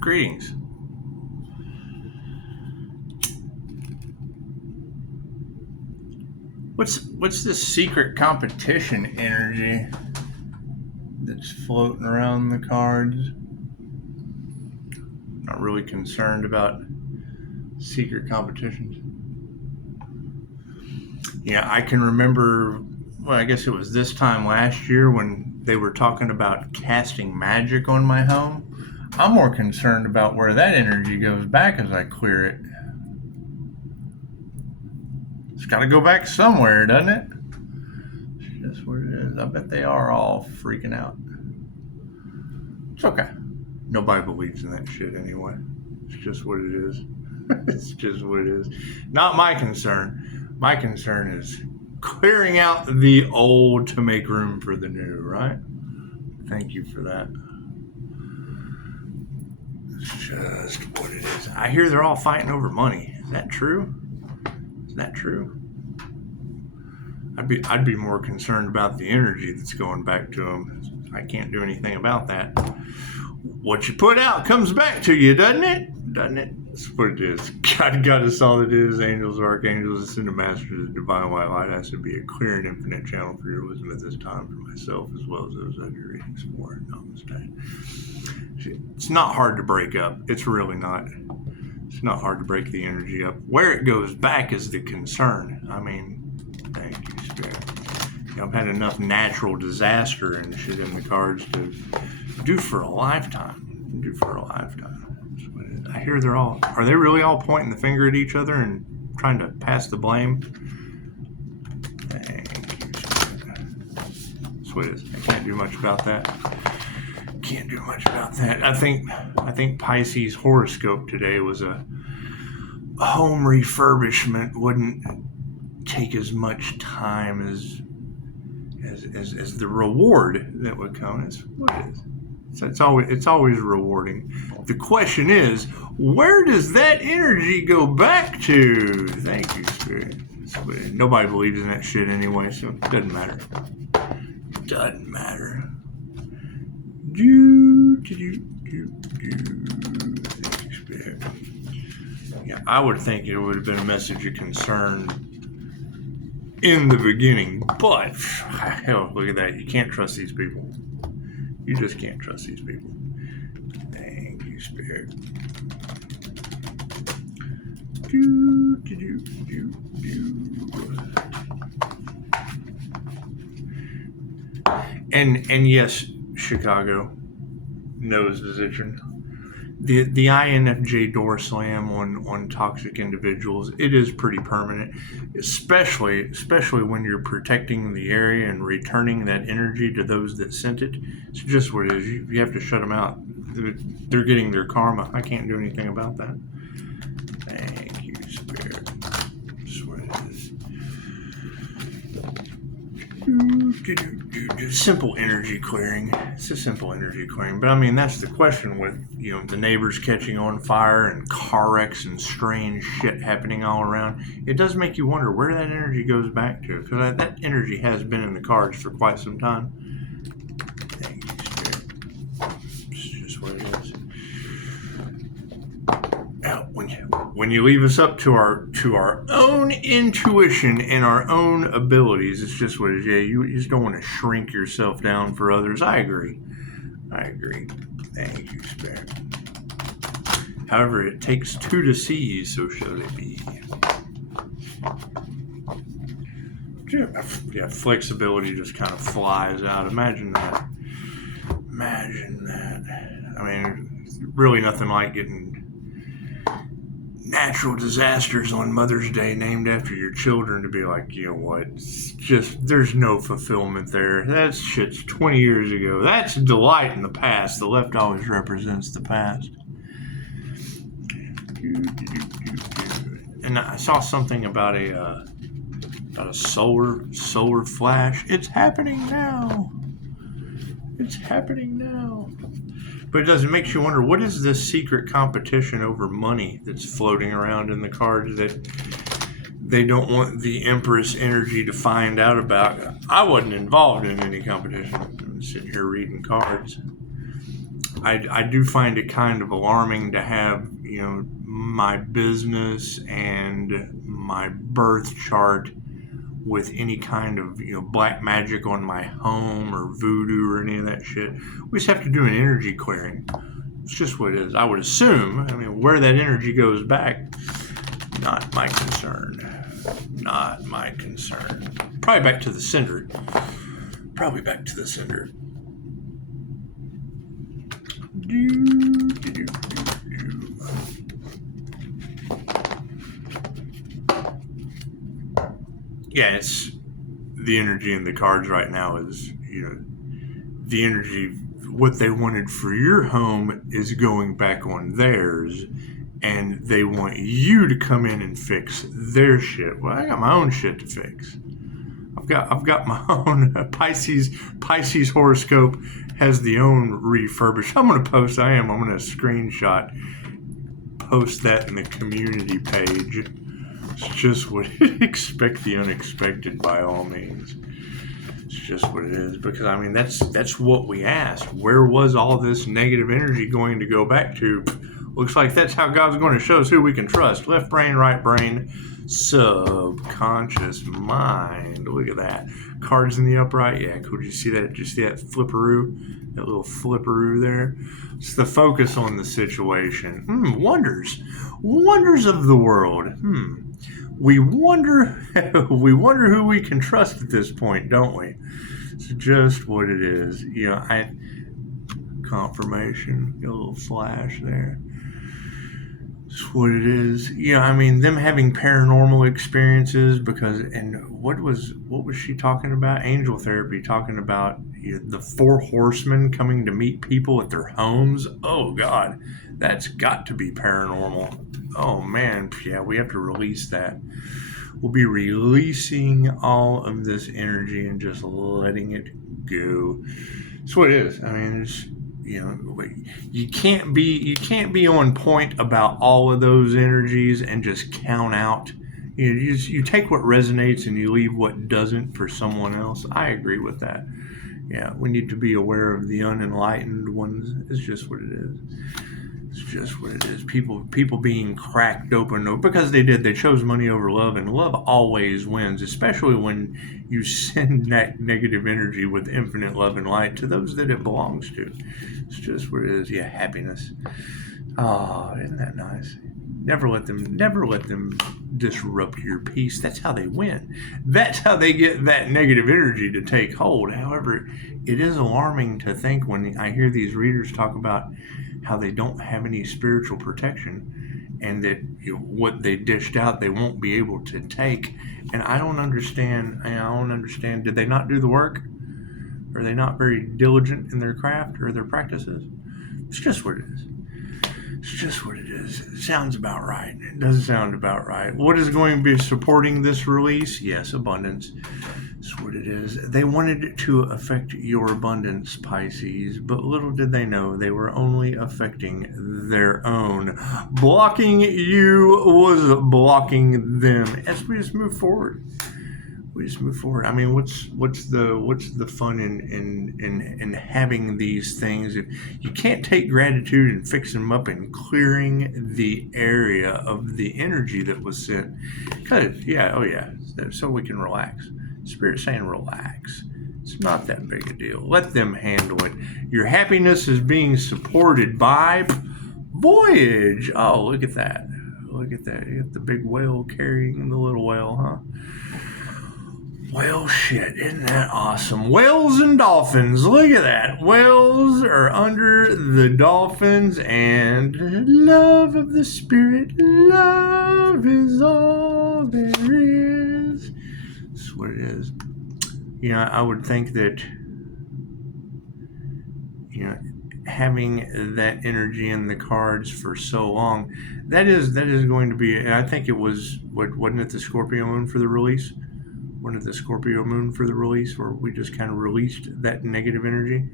Greetings. What's this secret competition energy that's floating around the cards? Not really concerned about secret competitions. Yeah, I can remember, well, I guess it was this time last year when they were talking about casting magic on my home. I'm more concerned about where that energy goes back as I clear it. It's got to go back somewhere, doesn't it? That's what it is. I bet they are all freaking out. It's okay. Nobody believes in that shit anyway. It's just what it is. It's just what it is. Not my concern. My concern is clearing out the old to make room for the new, right? Thank you for that. It's just what it is. I hear they're all fighting over money. Is that true? Is that true? I'd be more concerned about the energy that's going back to them. I can't do anything about that. What you put out comes back to you, doesn't it? Doesn't it? That's what it is. God is all it is. Angels, archangels, ascended masters, divine white light has to be a clear and infinite channel for your wisdom at this time for myself as well as those of your readings for Namaste. It's not hard to break up. It's really not. It's not hard to break the energy up. Where it goes back is the concern. I mean, thank you, Spirit. I've had enough natural disaster and shit in the cards to do for a lifetime. Do for a lifetime. I hear they're all, are they really all pointing the finger at each other and trying to pass the blame? Thank you, Spirit. That's what it is. I can't do much about that. Can't do much about that. I think Pisces horoscope today was a home refurbishment wouldn't take as much time as the reward that would come. It's what it is. So it's always rewarding. The question is, where does that energy go back to? Thank you, Spirit. Nobody believes in that shit anyway, so it doesn't matter. It doesn't matter. Thank you, Spirit. Yeah, I would think it would have been a message of concern in the beginning, but hell, look at that. You can't trust these people. You just can't trust these people. Thank you, Spirit. And yes, Chicago, nose position. The INFJ door slam on toxic individuals, it is pretty permanent, especially when you're protecting the area and returning that energy to those that sent it. It's just what it is. You have to shut them out. They're getting their karma. I can't do anything about that. Thank you, Spirit. That's what it is. Simple energy clearing. It's a simple energy clearing. But I mean, that's the question with, the neighbors catching on fire and car wrecks and strange shit happening all around. It does make you wonder where that energy goes back to. Because that energy has been in the cards for quite some time. Thank you, Spirit. It's just what it is. Now, when you leave us up to our own intuition and our own abilities, it's just what it is. Yeah, you just don't want to shrink yourself down for others. I agree. Thank you, Spirit. However, it takes two to see, so shall it be. Yeah, flexibility just kind of flies out. Imagine that. I mean, really nothing like getting natural disasters on Mother's Day named after your children to be like, you know what, it's just, there's no fulfillment there. That shit's 20 years ago. That's delight in the past. The left always represents the past. And I saw something about a solar flash. It's happening now. But it makes you wonder, what is this secret competition over money that's floating around in the cards that they don't want the Empress energy to find out about? I wasn't involved in any competition. I'm sitting here reading cards. I do find it kind of alarming to have, my business and my birth chart with any kind of, black magic on my home or voodoo or any of that shit. We just have to do an energy clearing. It's just what it is. I would assume, where that energy goes back, not my concern. Not my concern. Probably back to the sender. Yeah, it's the energy in the cards right now is, the energy, what they wanted for your home is going back on theirs, and they want you to come in and fix their shit. Well, I got my own shit to fix. I've got my own Pisces horoscope has the own refurbished. I'm gonna screenshot, post that in the community page. It's just what expect the unexpected by all means. It's just what it is, because that's what we asked. Where was all this negative energy going to go back to? Looks like that's how God's going to show us who we can trust. Left brain, right brain, subconscious mind. Look at that. Cards in the upright. Yeah, cool. Did you see that? Did you see that flipperoo? That little flipperoo there? It's the focus on the situation. Wonders. Wonders of the world. We wonder who we can trust at this point, don't we? It's just what it is. Confirmation. A little flash there. It's what it is. Them having paranormal experiences what was she talking about? Angel therapy, talking about the 4 horsemen coming to meet people at their homes. Oh God, that's got to be paranormal. Oh man, yeah, we have to release that. We'll be releasing all of this energy and just letting it go. That's what it is. It's, you can't be on point about all of those energies and just count out. You take what resonates and you leave what doesn't for someone else. I agree with that. Yeah, we need to be aware of the unenlightened ones. It's just what it is. It's just what it is. People being cracked open because they chose money over love, and love always wins, especially when you send that negative energy with infinite love and light to those that it belongs to. It's just what it is. Yeah, happiness. Oh, isn't that nice? Never let them disrupt your peace. That's how they win. That's how they get that negative energy to take hold. However, it is alarming to think when I hear these readers talk about how they don't have any spiritual protection, and that what they dished out they won't be able to take. And I don't understand. Did they not do the work? Are they not very diligent in their craft or their practices? It's just what it is. It's just what it is. It sounds about right. It does sound about right. What is going to be supporting this release? Yes, abundance. That's what it is. They wanted it to affect your abundance, Pisces, but little did they know they were only affecting their own. Blocking you was blocking them. As we just move forward. What's the fun in having these things? If you can't take gratitude and fix them up and clearing the area of the energy that was sent, so we can relax. Spirit saying relax. It's not that big a deal. Let them handle it. Your happiness is being supported by Voyage. Oh, look at that. Look at that. You got the big whale carrying the little whale, huh? Well, shit, isn't that awesome? Whales and dolphins, look at that. Whales are under the dolphins, and love of the spirit, love is all there is. That's what it is. I would think that, having that energy in the cards for so long, that is going to be, and I think it was, wasn't it the Scorpio moon for the release? Wasn't it the Scorpio moon for the release, where we just kind of released that negative energy?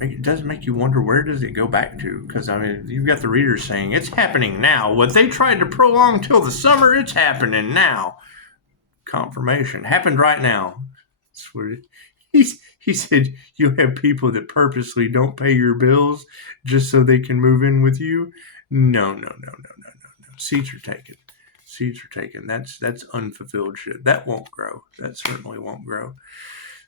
It does make you wonder, where does it go back to? Because, you've got the readers saying, it's happening now. What they tried to prolong till the summer, it's happening now. Confirmation. Happened right now. That's what He said, you have people that purposely don't pay your bills just so they can move in with you. No, no, no, no, no, no, no. Seats are taken. Seats are taken. That's unfulfilled shit. That won't grow. That certainly won't grow.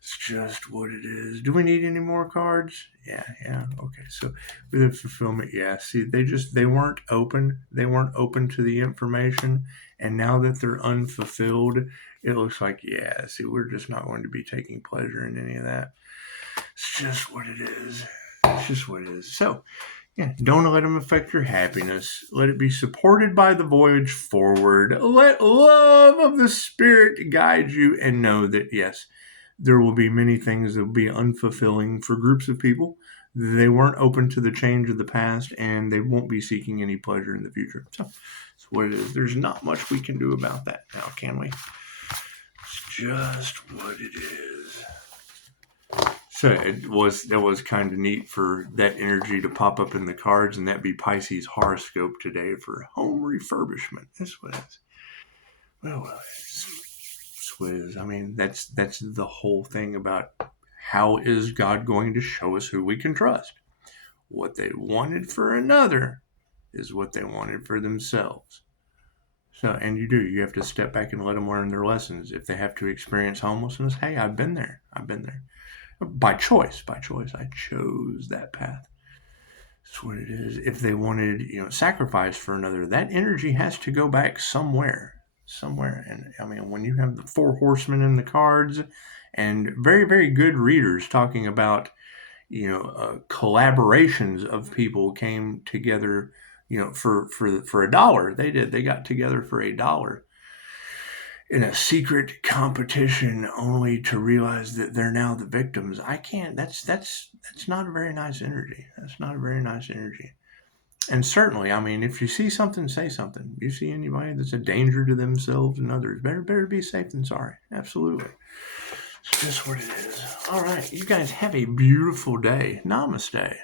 It's just what it is. Do we need any more cards? Yeah. Okay. So with the fulfillment, yeah. See, they weren't open. They weren't open to the information, and now that they're unfulfilled, it looks like, yeah. See, we're just not going to be taking pleasure in any of that. It's just what it is. It's just what it is. So, yeah, don't let them affect your happiness. Let it be supported by the voyage forward. Let love of the spirit guide you, and know that, yes, there will be many things that will be unfulfilling for groups of people. They weren't open to the change of the past, and they won't be seeking any pleasure in the future. So that's what it is. There's not much we can do about that now, can we? It's just what it is. So that was kind of neat for that energy to pop up in the cards, and that be Pisces horoscope today for home refurbishment. That's what it is. Well, it's what it is. I mean, that's the whole thing about how is God going to show us who we can trust. What they wanted for another is what they wanted for themselves. So, and you have to step back and let them learn their lessons. If they have to experience homelessness, hey, I've been there. By choice. I chose that path. That's what it is. If they wanted, sacrifice for another, that energy has to go back somewhere. And I mean, when you have the 4 horsemen in the cards, and very, very good readers talking about, collaborations of people came together, for $1. They got together for $1. In a secret competition, only to realize that they're now the victims. I can't. That's not a very nice energy. That's not a very nice energy. And certainly, I mean, if you see something, say something. You see anybody that's a danger to themselves and others, better be safe than sorry. Absolutely. It's just what it is. All right, you guys have a beautiful day. Namaste.